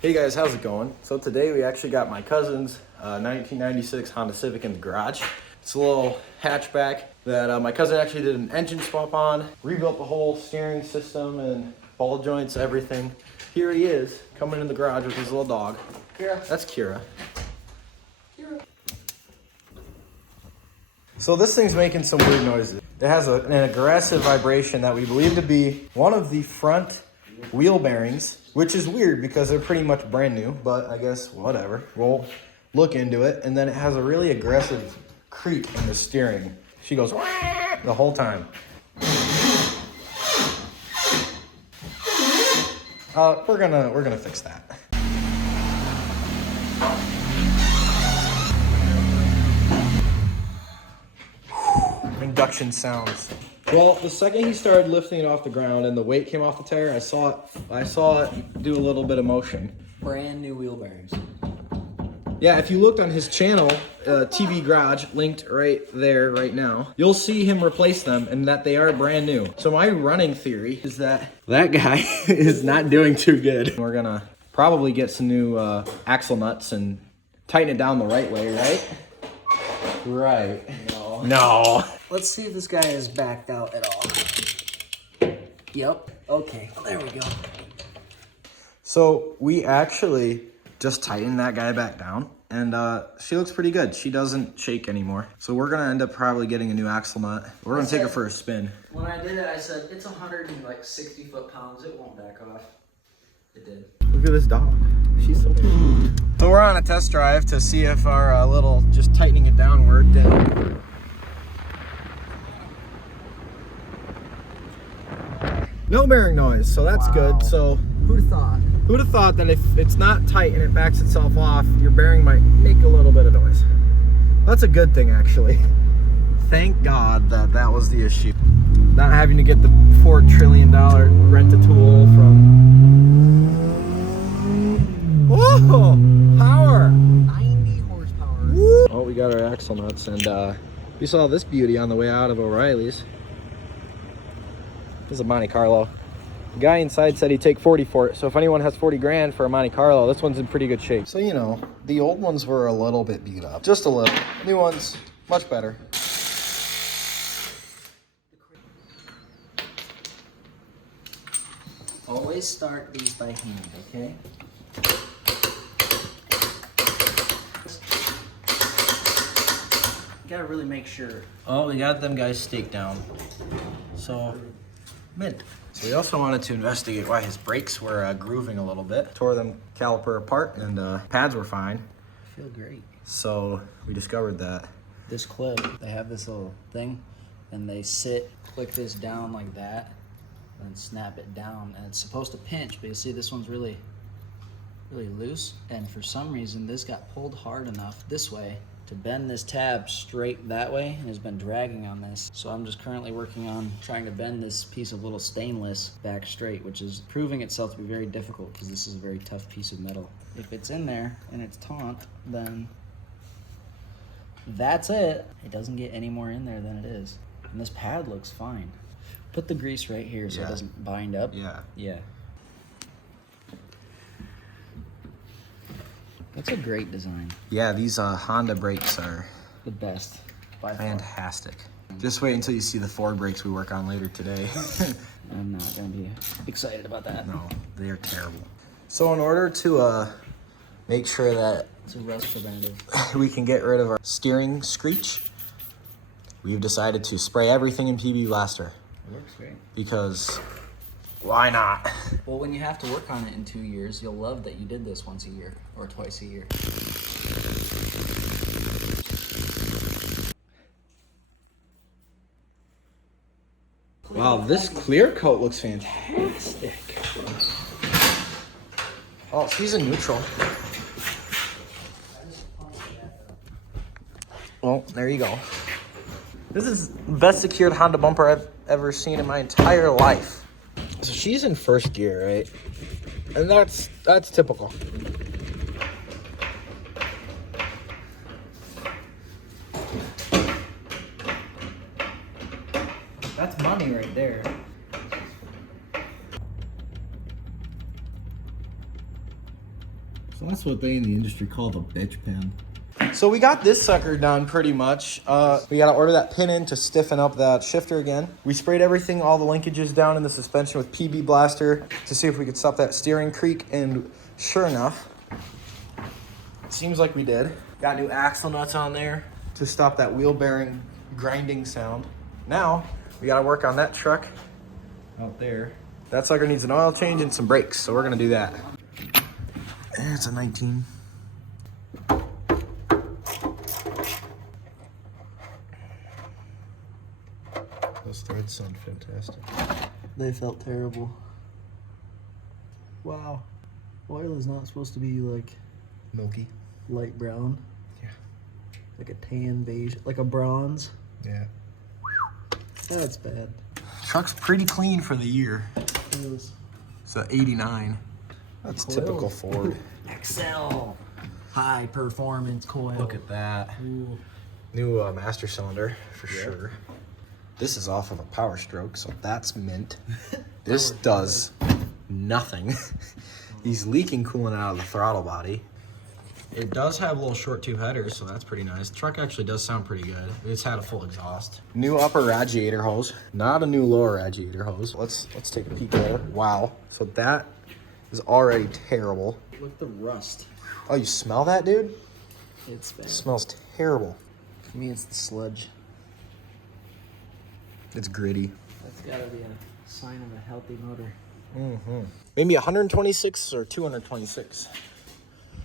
Hey guys, how's it going? So today we actually got my cousin's 1996 Honda Civic in the garage. It's a little hatchback that my cousin actually did an engine swap on, rebuilt the whole steering system and ball joints, everything. Here he is, coming in the garage with his little dog. Kira. That's Kira. Kira. So this thing's making some weird noises. It has an aggressive vibration that we believe to be one of the front wheel bearings, which is weird because they're pretty much brand new, but I guess whatever. We'll look into it. And then it has a really aggressive creak in the steering. She goes the whole time. We're gonna fix that. Induction sounds. Well, the second he started lifting it off the ground and the weight came off the tire, I saw it do a little bit of motion. Brand new wheel bearings. Yeah, if you looked on his channel, TV Garage, linked right there right now, you'll see him replace them and that they are brand new. So my running theory is that guy is not doing too good. We're gonna probably get some new axle nuts and tighten it down the right way, right? Right. No. Let's see if this guy is backed out at all. Yep. Okay. There we go. So we actually just tightened that guy back down, and she looks pretty good. She doesn't shake anymore. So we're gonna end up probably getting a new axle nut. We're gonna take her for a spin. When I did it, I said it's 160 foot-pounds. It won't back off. It did. Look at this dog. She's so cute. So we're on a test drive to see if our little just tightening it down worked. No bearing noise, so that's good. So Who'd have thought? who'd have thought that if it's not tight and it backs itself off, your bearing might make a little bit of noise. That's a good thing, actually. Thank God that was the issue. Not having to get the $4 trillion rent-a-tool from... Whoa! Power! 90 horsepower. Woo! Oh, we got our axle nuts, and we saw this beauty on the way out of O'Reilly's. This is a Monte Carlo. The guy inside said he'd take 40 for it, so if anyone has 40 grand for a Monte Carlo, this one's in pretty good shape. So, you know, the old ones were a little bit beat up. Just a little. New ones, much better. Always start these by hand, okay? You gotta really make sure. Oh, we got them guys staked down. So, mint. So we also wanted to investigate why his brakes were grooving a little bit. Tore them caliper apart, and pads were fine. I feel great. So we discovered that. This clip, they have this little thing, and they click this down like that, and snap it down, and it's supposed to pinch, but you see this one's really loose, and for some reason this got pulled hard enough this way to bend this tab straight that way, and has been dragging on this. So I'm just currently working on trying to bend this piece of little stainless back straight, which is proving itself to be very difficult because this is a very tough piece of metal. If it's in there and it's taut, then that's it. It doesn't get any more in there than it is. And this pad looks fine. Put the grease right here so it doesn't bind up. Yeah. Yeah. That's a great design. Yeah, these Honda brakes are The best. By far. fantastic. Just wait until you see the Ford brakes we work on later today. I'm not gonna be excited about that. No, they are terrible. So in order to make sure that It's a rust preventative. we can get rid of our steering screech, we've decided to spray everything in PB Blaster. It works great. Because why not? Well, when you have to work on it in 2 years, you'll love that you did this once a year or twice a year. Wow, this clear coat looks fantastic. Oh, she's in neutral. Well, there you go. This is the best secured Honda bumper I've ever seen in my entire life. So she's in first gear, right? And that's typical. That's money right there. So that's what they in the industry call the bitch pin. So we got this sucker done pretty much. We gotta order that pin in to stiffen up that shifter again. We sprayed everything, all the linkages down in the suspension with PB Blaster to see if we could stop that steering creak, and sure enough, it seems like we did. Got new axle nuts on there to stop that wheel bearing grinding sound. Now, we gotta work on that truck out there. That sucker needs an oil change and some brakes, so we're gonna do that. It's a 19. Those threads sound fantastic. They felt terrible. Wow. Oil is not supposed to be like Milky. light brown. Yeah. Like a tan beige, like a bronze. Yeah. That's bad. Truck's pretty clean for the year. It is. It's a 89. That's Coil. typical Ford. XL. High performance coil. Look at that. Ooh. New master cylinder for sure. This is off of a Power Stroke, so that's mint. This does nothing. He's leaking coolant out of the throttle body. It does have little short tube headers, so that's pretty nice. The truck actually does sound pretty good. It's had a full exhaust. New upper radiator hose, not a new lower radiator hose. Let's take a peek there. Wow. So that is already terrible. Look at the rust. Oh, you smell that, dude? It's bad. It smells terrible. For me, it's the sludge. It's gritty. That's gotta be a sign of a healthy motor. Mm-hmm. Maybe 126 or 226.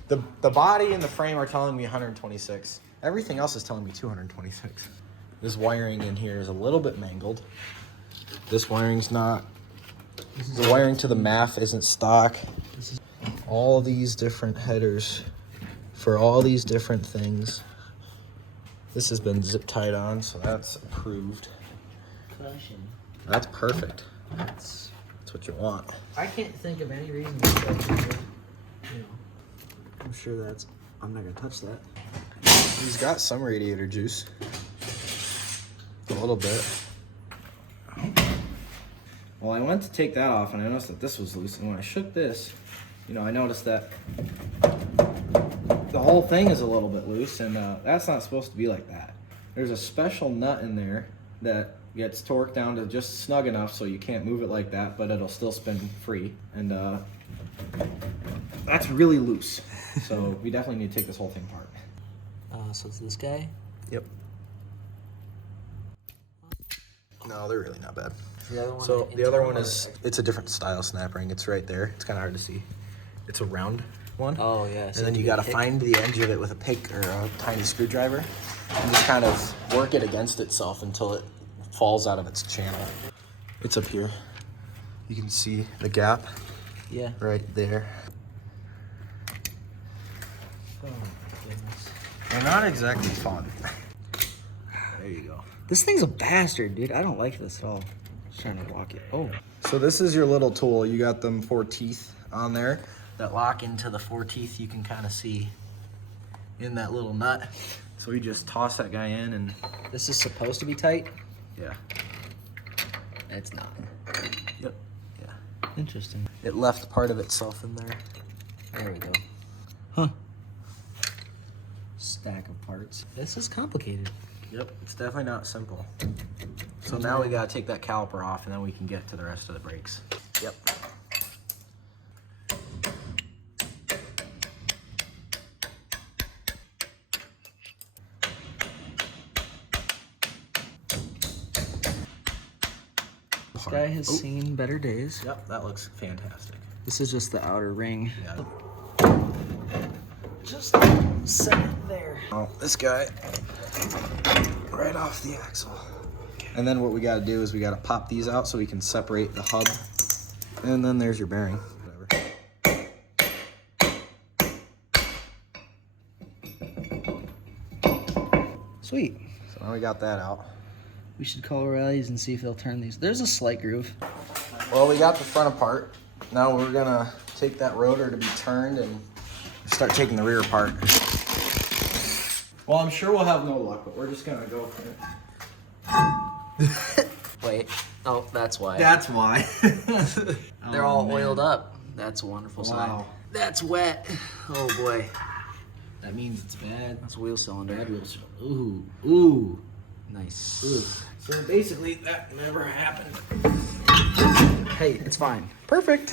The body and the frame are telling me 126. Everything else is telling me 226. This wiring in here is a little bit mangled. This wiring's not. The wiring to the MAF isn't stock. All these different headers for all these different things. This has been zip tied on, so that's approved. Cushion. That's perfect. That's what you want. I can't think of any reason to start with it. You know, I'm sure that's. I'm not gonna touch that. He's got some radiator juice. A little bit. Well, I went to take that off and I noticed that this was loose. And when I shook this, you know, I noticed that the whole thing is a little bit loose, and that's not supposed to be like that. There's a special nut in there that gets torqued down to just snug enough so you can't move it like that, but it'll still spin free. And that's really loose. So we definitely need to take this whole thing apart. So it's this guy. Yep. No, they're really not bad. The other one. So the other one is, it's a different style snap ring. It's right there. It's kind of hard to see. It's a round one. Oh yeah. And then you got to find the edge of it with a pick or a tiny screwdriver and just kind of work it against itself until it falls out of its channel. It's up here. You can see the gap. Yeah. Right there. Oh my goodness. They're not exactly fun. There you go. This thing's a bastard, dude. I don't like this at all. Just trying to lock it. Oh. So this is your little tool. You got them 4 teeth on there that lock into the 4 teeth. You can kind of see in that little nut. So we just toss that guy in and This is supposed to be tight. yeah. It's not. Yep. Yeah. Interesting. It left part of itself in there. There we go. Huh. Stack of parts. This is complicated. Yep. It's definitely not simple. So now we gotta take that caliper off and then we can get to the rest of the brakes. Yep. This guy has seen better days. Yep, that looks fantastic. This is just the outer ring. Yeah. Just set it there. Oh, this guy right off the axle. And then what we gotta do is we gotta pop these out so we can separate the hub. And then there's your bearing. Whatever. Sweet. So now we got that out. We should call O'Reilly's and see if they'll turn these. There's a slight groove. Well, we got the front apart. Now we're gonna take that rotor to be turned and start taking the rear apart. Well, I'm sure we'll have no luck, but we're just gonna go for it. Wait. Oh, that's why. That's why. They're all oiled up. That's a wonderful sign. Wow. That's wet. Oh boy. That means it's bad. That's wheel cylinder. Bad wheels. Ooh, ooh. Nice. Ooh. So basically, that never happened. Hey, it's fine. Perfect.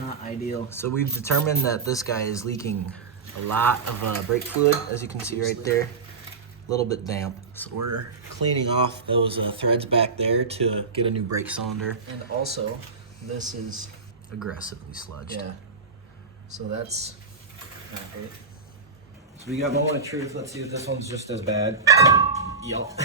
Not ideal. So we've determined that this guy is leaking a lot of brake fluid, as you can see right there. A little bit damp. So we're cleaning off those threads back there to get a new brake cylinder. And also, this is, Aggressively sludged. yeah. So that's not great. So we got moment of truth. Let's see if this one's just as bad. Yup.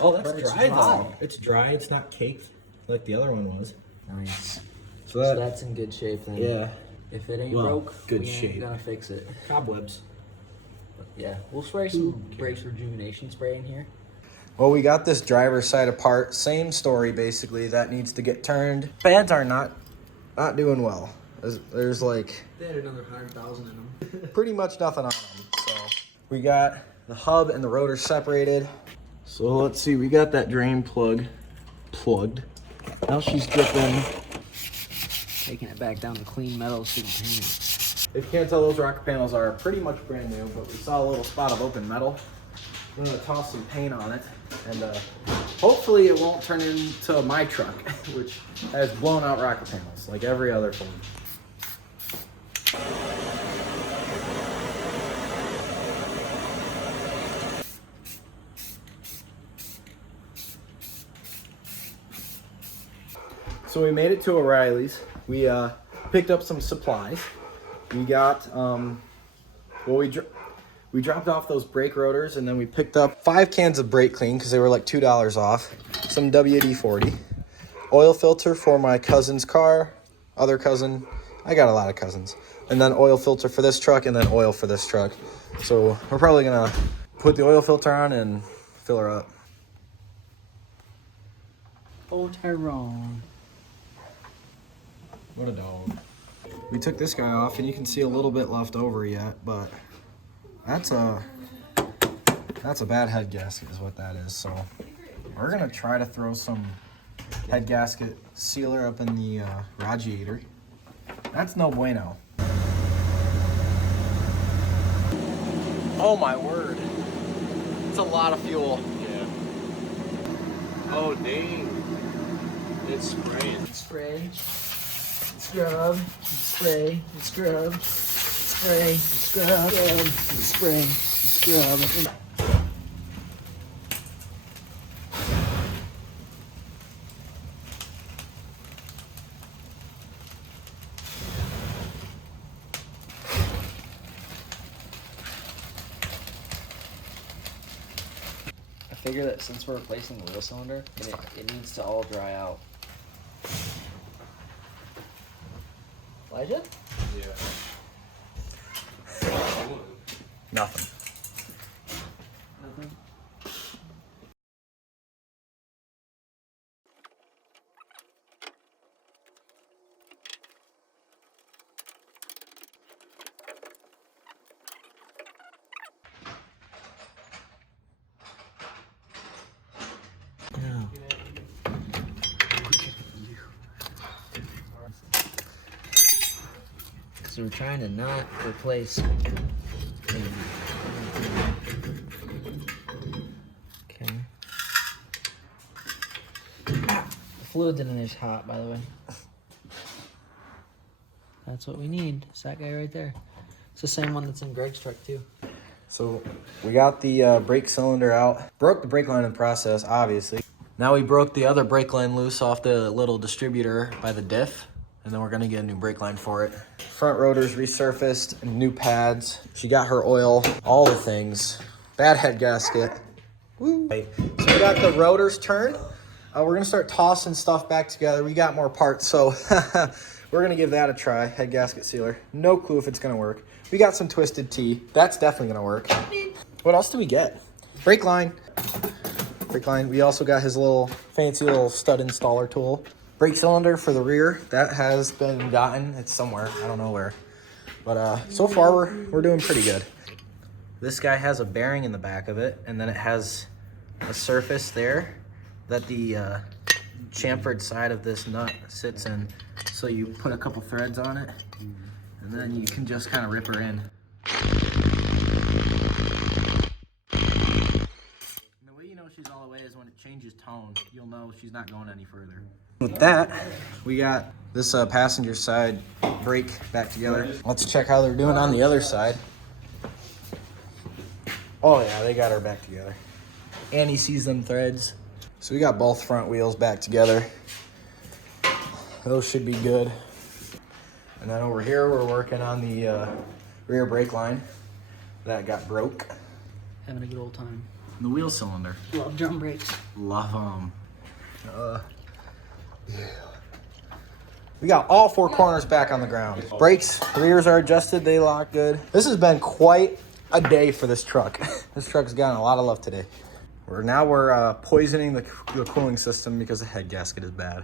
Oh, that's But it's dry, dry. though. It's dry. It's not caked like the other one was. Nice. So So that's in good shape then. yeah, If it ain't Well, broke, good we ain't shape. gonna fix it. cobwebs. But yeah, we'll spray some brakes rejuvenation spray in here. Well, we got this driver's side apart. Same story, basically. That needs to get turned. Pads are not doing well. There's like They had another 100,000 in them. pretty much nothing on them. So we got the hub and the rotor separated. So let's see. We got that drain plug plugged. Now she's dripping. Taking it back down to clean metal so you can paint it. If you can't tell, those rocker panels are pretty much brand new, but we saw a little spot of open metal. I'm gonna toss some paint on it, and hopefully it won't turn into my truck, which has blown out rocker panels, like every other Ford. So we made it to O'Reilly's. We picked up some supplies. We got, we dropped off those brake rotors, and then we picked up 5 cans of brake clean because they were like $2 off. Some WD-40, oil filter for my cousin's car, other cousin. I got a lot of cousins. And then oil filter for this truck, and then oil for this truck. So we're probably gonna put the oil filter on and fill her up. Oh, Tyrone. What a dog. We took this guy off, and you can see a little bit left over yet, but that's a bad head gasket is what that is. So we're gonna try to throw some head gasket sealer up in the radiator. That's no bueno. Oh my word. It's a lot of fuel. Yeah. Oh, dang. It's spraying. Spray. Scrub. Spray. Scrub. Spray. Scrub. Spray. Scrub. I figure that since we're replacing the wheel cylinder, it needs to all dry out. Elijah? Yeah. Nothing. Nothing. So we're trying to not replace. Okay. The fluid in is hot, by the way. That's what we need. It's that guy right there. It's the same one that's in Greg's truck too. So we got the brake cylinder out. Broke the brake line in the process, obviously. Now we broke the other brake line loose off the little distributor by the diff, and then we're gonna get a new brake line for it. Front rotor's resurfaced, and new pads. She got her oil, all the things. Bad head gasket. Woo. So we got the rotors turned. We're gonna start tossing stuff back together. We got more parts, so we're gonna give that a try. Head gasket sealer. No clue if it's gonna work. We got some twisted T. That's definitely gonna work. What else do we get? Brake line. Brake line. We also got his little fancy little stud installer tool. Brake cylinder for the rear. That has been gotten. It's somewhere. I don't know where. But so far we're doing pretty good. This guy has a bearing in the back of it, and then it has a surface there that the chamfered side of this nut sits in. So you put a couple threads on it, and then you can just kind of rip her in. And the way you know she's all the way is when it changes tone. You'll know she's not going any further. With that, we got this passenger side brake back together. Let's check how they're doing on the other side. Oh yeah, they got her back together. And he sees them threads. So we got both front wheels back together. Those should be good. And then over here, we're working on the rear brake line. That got broke. Having a good old time. The wheel cylinder. Love drum brakes. Love them. Yeah. We got all four corners back on the ground. Brakes, rears are adjusted, they lock good. This has been quite a day for this truck. This truck's gotten a lot of love today. We're poisoning the cooling system because the head gasket is bad.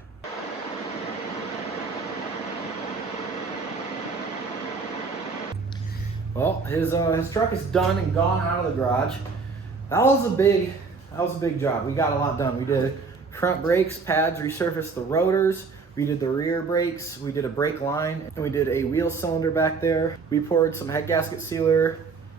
Well, his truck is done and gone out of the garage. That was a big job. We got a lot done. We did front brakes, pads, resurfaced the rotors. We did the rear brakes. We did a brake line, and we did a wheel cylinder back there. We poured some head gasket sealer,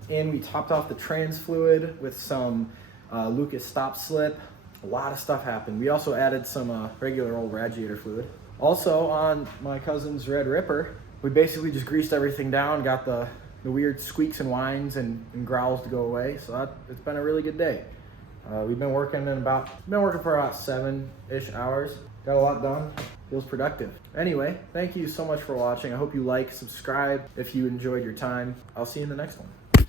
and we topped off the trans fluid with some Lucas stop slip. A lot of stuff happened. We also added some regular old radiator fluid. Also on my cousin's Red Ripper, we basically just greased everything down, got the weird squeaks and whines and growls to go away. So it's been a really good day. We've been working for about 7-ish hours. Got a lot done. Feels productive. Anyway, thank you so much for watching. I hope you like, subscribe if you enjoyed your time. I'll see you in the next one.